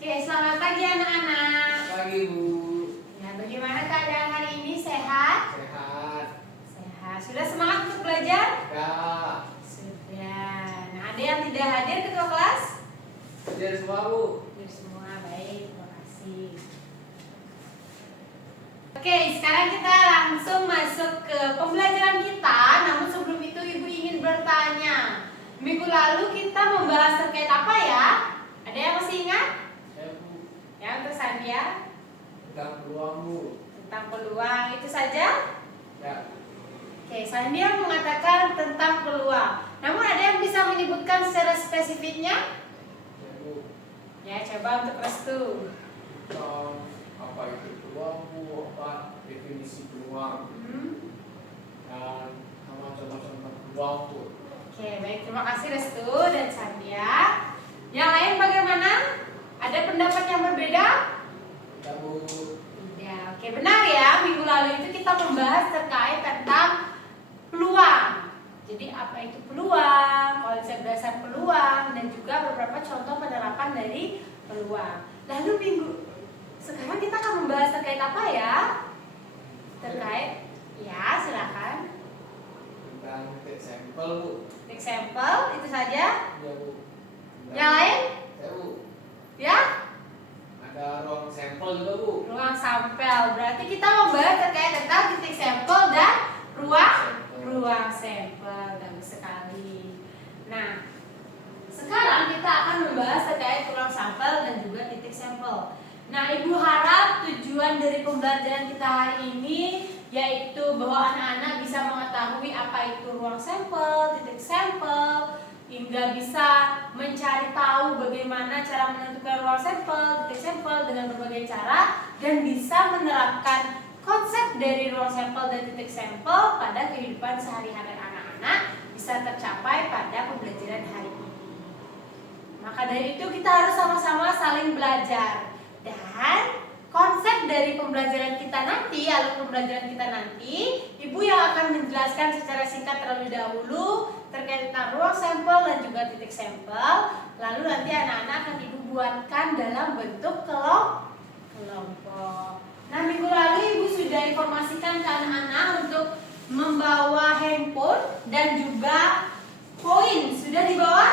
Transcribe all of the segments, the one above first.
Oke, selamat pagi anak-anak. Pagi Bu. Ya, bagaimana keadaan hari ini? Sehat? Sehat. Sehat. Sudah semangat untuk belajar? Ya. Sudah. Nah, ada yang tidak hadir ketua kelas? Hadir semua Bu. Hadir semua, baik. Terima kasih. Oke, sekarang kita langsung masuk ke pembelajaran kita. Namun sebelum itu Ibu ingin bertanya. Minggu lalu kita membahas terkait apa ya? Ada yang masih ingat? Ya Bu. Ya, untuk Sandia. Tentang peluang Bu. Tentang peluang, itu saja? Ya. Oke, Sandia mengatakan tentang peluang. Namun ada yang bisa menyebutkan secara spesifiknya? Ya Bu. Ya, coba untuk Restu. Tentang apa itu peluang Bu? Apa definisi peluang? Dan macam-macam tentang peluang Bu. Oke, baik. Terima kasih Restu dan Sandia. Yang lain bagaimana? Ada pendapat yang berbeda? Ya Bu. Tidak. Oke, benar ya. Minggu lalu itu kita membahas terkait tentang peluang. Jadi apa itu peluang, konsep dasar peluang, dan juga beberapa contoh penerapan dari peluang. Lalu sekarang kita akan membahas terkait apa ya? Terkait, ya silakan. Tentang titik sampel Bu. Titik sampel, itu saja. Ya Bu. Yang lain? Ya Bu. Ya? Ada ruang sampel juga Bu. Ruang sampel. Berarti kita membahas terkait tentang titik sampel dan ruang sampel. Bagus sekali. Nah, sekarang kita akan membahas terkait ruang sampel dan juga titik sampel. Nah, Ibu harap tujuan dari pembelajaran kita hari ini yaitu bahwa anak-anak bisa mengetahui apa itu ruang sampel, titik sampel, hingga bisa mencari tahu bagaimana cara menentukan ruang sampel, titik sampel dengan berbagai cara, dan bisa menerapkan konsep dari ruang sampel dan titik sampel pada kehidupan sehari-hari anak-anak bisa tercapai pada pembelajaran hari ini. Maka dari itu kita harus sama-sama saling belajar. Dan konsep dari pembelajaran kita nanti, alur pembelajaran kita nanti, Ibu yang akan menjelaskan secara singkat terlebih dahulu terkait tentang ruang sampel dan juga titik sampel. Lalu nanti anak-anak akan Ibu buatkan dalam bentuk kelompok. Nah, minggu lalu Ibu sudah informasikan ke anak-anak untuk membawa handphone dan juga koin. Sudah dibawa?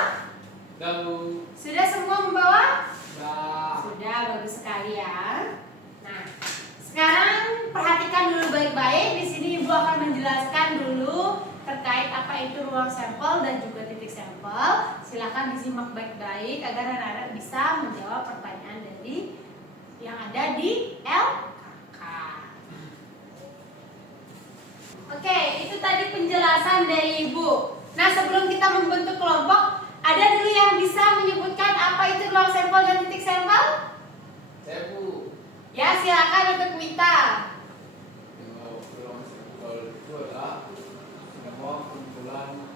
Ya Bu. Sudah semua membawa? Ya. Sudah, bagus sekali ya. Nah, sekarang perhatikan dulu baik-baik. Di sini Ibu akan menjelaskan dulu terkait apa itu ruang sampel dan juga titik sampel. Silakan disimak baik-baik agar anak-anak bisa menjawab pertanyaan dari yang ada di LKK. Oke, itu tadi penjelasan dari Ibu. Nah, sebelum kita membentuk kelompok, ada dulu yang bisa menyebutkan apa itu ruang sampel dan titik sampel? Saya Bu. Ya, silakan untuk Mita. Ruang sampel itu adalah semua kumpulan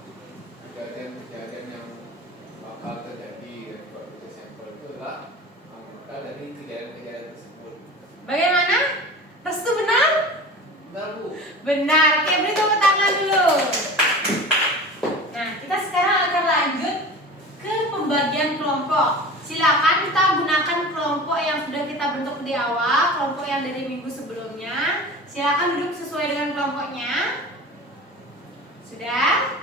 kejadian-kejadian yang bakal terjadi. Dan titik sampel itu adalah bakal dari kejadian-kejadian tersebut. Bagaimana? Restu benar? Benar Bu. Benar. Oke, beri tepuk tangan dulu. Nah, kita sekarang akan lanjut ke pembagian kelompok. Silakan kita gunakan kelompok yang sudah kita bentuk di awal, kelompok yang dari minggu sebelumnya. Silakan duduk sesuai dengan kelompoknya. Sudah?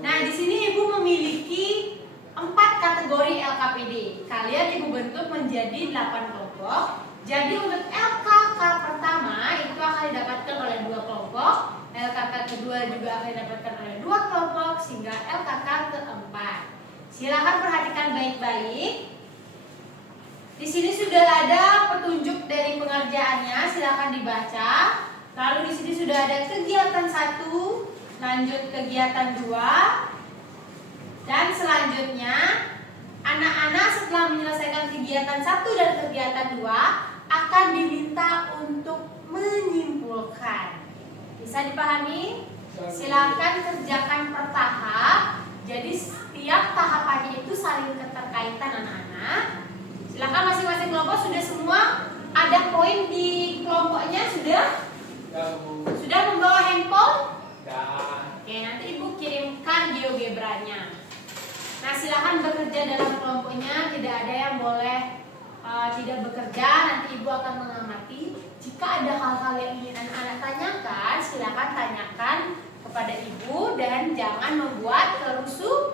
Nah, di sini Ibu memiliki 4 kategori LKPD. Kalian Ibu bentuk menjadi 8 kelompok. Jadi untuk LKK pertama itu akan didapatkan oleh 2 kelompok. LKK kedua juga akan didapatkan oleh 2 kelompok sehingga LKK keempat. Silakan perhatikan baik-baik. Di sini sudah ada petunjuk dari pengerjaannya, silakan dibaca. Lalu di sini sudah ada kegiatan 1, lanjut kegiatan 2, dan selanjutnya anak-anak setelah menyelesaikan kegiatan 1 dan kegiatan 2 akan diminta untuk menyimpulkan. Bisa dipahami? Silakan kerjakan per tahap. Jadi setiap tahapannya itu saling keterkaitan anak-anak. Silakan masing-masing kelompok sudah semua ada poin di kelompoknya sudah? Ya Bu. Sudah membawa handphone? Ya. Oke, nanti Ibu kirimkan GeoGebra-nya. Nah, silakan bekerja dalam kelompoknya, tidak ada yang boleh tidak bekerja, nanti ibu akan mengamati. Jika ada hal-hal yang ingin anak-anak tanyakan, silakan tanyakan kepada ibu dan jangan membuat kerusuhan.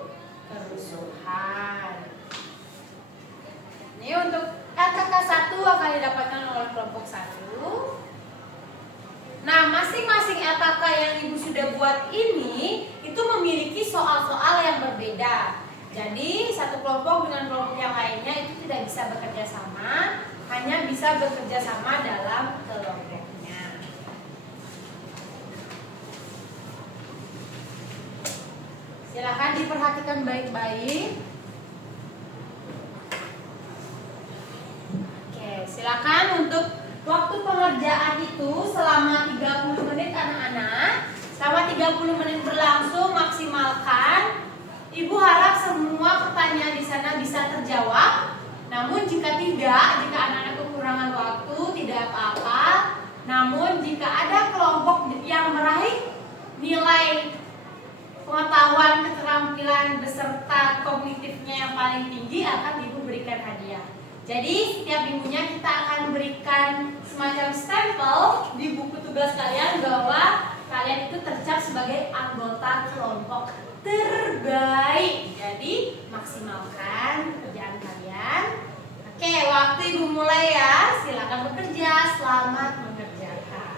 Ini untuk KKK 1 akan didapatkan oleh kelompok 1. Nah, masing-masing LKK yang ibu sudah buat ini itu memiliki soal-soal yang berbeda. Jadi satu kelompok dengan kelompok yang lainnya itu tidak bisa bekerja sama, hanya bisa bekerja sama dalam kelompoknya. Silakan diperhatikan baik-baik. Oke, silakan untuk waktu pengerjaan itu selama 30 menit anak-anak. Selama 30 menit berlangsung maksimalkan. Ibu harap semua pertanyaan di sana bisa terjawab. Namun jika tidak, jika anak-anak kekurangan waktu, tidak apa-apa. Namun jika ada kelompok yang meraih nilai pengetahuan, keterampilan beserta kognitifnya yang paling tinggi, akan ibu berikan hadiah. Jadi setiap minggunya kita akan berikan semacam stempel di buku tugas kalian bahwa kalian itu tercap sebagai anggota kelompok terbaik. Jadi maksimalkan pekerjaan kalian. Oke, waktu ibu mulai ya. Silakan bekerja. Selamat mengerjakan.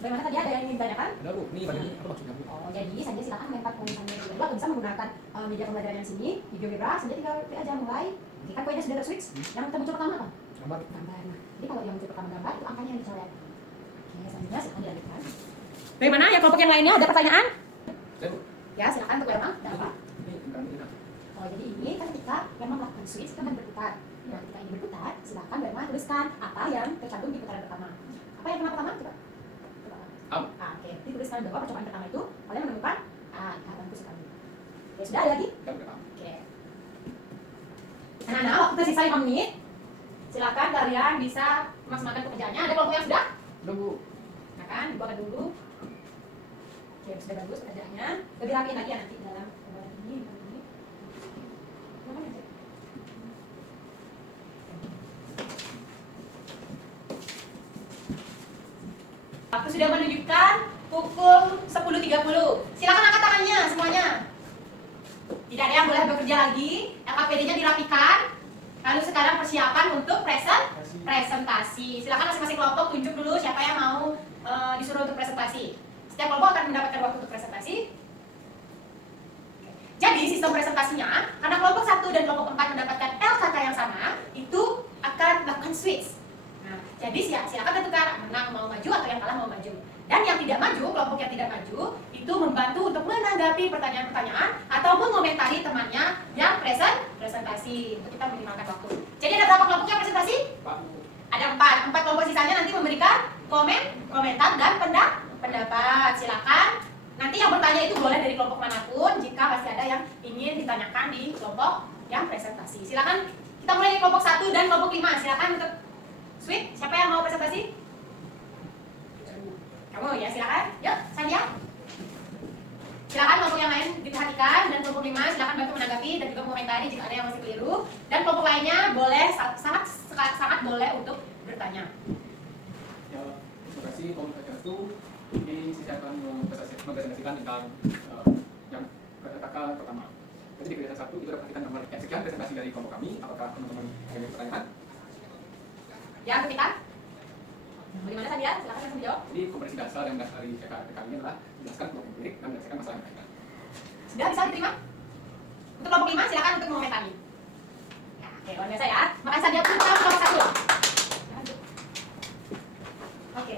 Bagaimana tadi ada yang ingin ditanyakan? Ada Bu, ini bagian apa maksudnya Bu? Oh, jadi saja silakan melempar tulisannya dulu atau bisa menggunakan media pembelajaran yang sini, video Gebra. Saja tinggal klik aja mulai. Jadi kan poinnya sudah terswitch. Yang muncul pertama apa? Gambar. Gambar. Nah, jadi kalau yang muncul pertama gambar itu angkanya yang dicoret. Oke, selanjutnya silakan dilanjutkan. Bagaimana ya kelompok yang lainnya? Ada pertanyaan? Saya Bu. Ya, silakan untuk Lemang. Ada apa? Ini bukan ini. Oh, jadi ini kan ketika Lemang melakukan switch itu akan berputar. Nah, ketika ini berputar, silakan Lemang tuliskan apa yang tercantum di putaran pertama. Apa yang pertama? Coba. Oke, dituliskan bahwa percobaan pertama itu kalian menemukan bagus sekali. Ya sudah, ada lagi? Oke. Anak-anak, waktu tersisa 5 menit. Silakan kalian bisa memaksimalkan pekerjaannya. Ada kelompok yang sudah? Belum Bu. Nah kan, dibuat dulu. Oke, sudah bagus pekerjaannya. Lebih rapiin lagi ya nanti dalam gambaran ini. Waktu sudah menunjukkan pukul 10.30. Silakan angkat tangannya semuanya. Tidak ada yang boleh bekerja lagi. LKPD-nya dirapikan. Lalu sekarang persiapan untuk presentasi. Silakan masing-masing kelompok tunjuk dulu siapa yang mau disuruh untuk presentasi. Setiap kelompok akan mendapatkan waktu untuk presentasi. Jadi sistem presentasinya, karena kelompok 1 dan kelompok 4 mendapatkan LKK yang sama, itu akan melakukan switch. Nah, jadi silakan tentukan menang mau maju atau yang kalah mau maju. Dan yang tidak maju, kelompok yang tidak maju, itu membantu untuk menanggapi pertanyaan-pertanyaan ataupun komentari temannya yang presentasi untuk kita meminimalkan waktu. Jadi ada berapa kelompok yang presentasi? Ada 4. 4 kelompok sisanya nanti memberikan komentar dan pendapat. Silakan. Nanti yang bertanya itu boleh dari kelompok manapun jika masih ada yang ingin ditanyakan di kelompok yang presentasi. Silakan kita mulai dari kelompok 1 dan kelompok 5. Silakan untuk switch. Siapa yang mau presentasi? Kamu ya, silakan. Yuk, Sandia. Silakan kelompok yang lain diperhatikan dan kelompok 5 silakan bantu menanggapi dan juga mengomentari jika ada yang masih keliru. Dan kelompok lainnya boleh sangat boleh untuk bertanya. Ya, terima kasih komunikasi itu. Ini saya akan mempresentasikan tentang yang KKK pertama. Jadi di kegiatan 1 itu perhatikan nomor sekian presentasi dari kelompok kami. Apakah teman-teman ada pertanyaan? Ya, ketika bagaimana Sandia? Silakan langsung dijawab. Jadi kompetensi dasar yang dari KKK ini adalah menjelaskan kelompok empirik dan menyelesaikan masalah yang berkaitan. Sudah bisa diterima? Untuk kelompok 5 silakan untuk mengomentari. Ya, oke, luar biasa ya. Makanya Sandia pun tahu kelompok 1. Oke,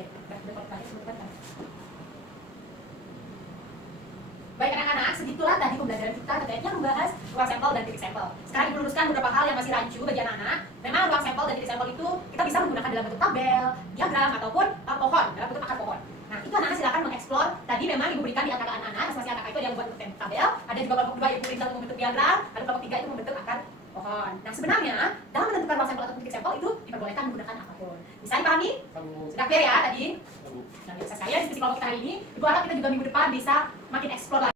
baik anak-anak, segitulah tadi pembelajaran kita terkaitnya membahas ruang sampel dan titik sampel. Sekarang ibu luruskan beberapa hal yang masih rancu bagi anak-anak. Memang ruang sampel dan titik sampel itu kita bisa menggunakan dalam bentuk tabel, diagram, ataupun pohon, dalam bentuk akar pohon. Nah, itu anak-anak silakan mengeksplor. Tadi memang ibu berikan di angka anak-anak, masing-masing angka itu ada yang buat bentuk tabel, ada juga kelompok 2 ibu berikan untuk membentuk diagram, lalu kelompok 3 itu membentuk akar pohon. Nah, sebenarnya dalam menentukan ruang sampel atau titik sampel itu diperbolehkan menggunakan apapun. Bisa dipahami? Sudah clear ya tadi? Nah, biasa sekali ya diskusi kelompok kita hari ini. Ibu harap kita juga minggu depan bisa makin eksplor lagi.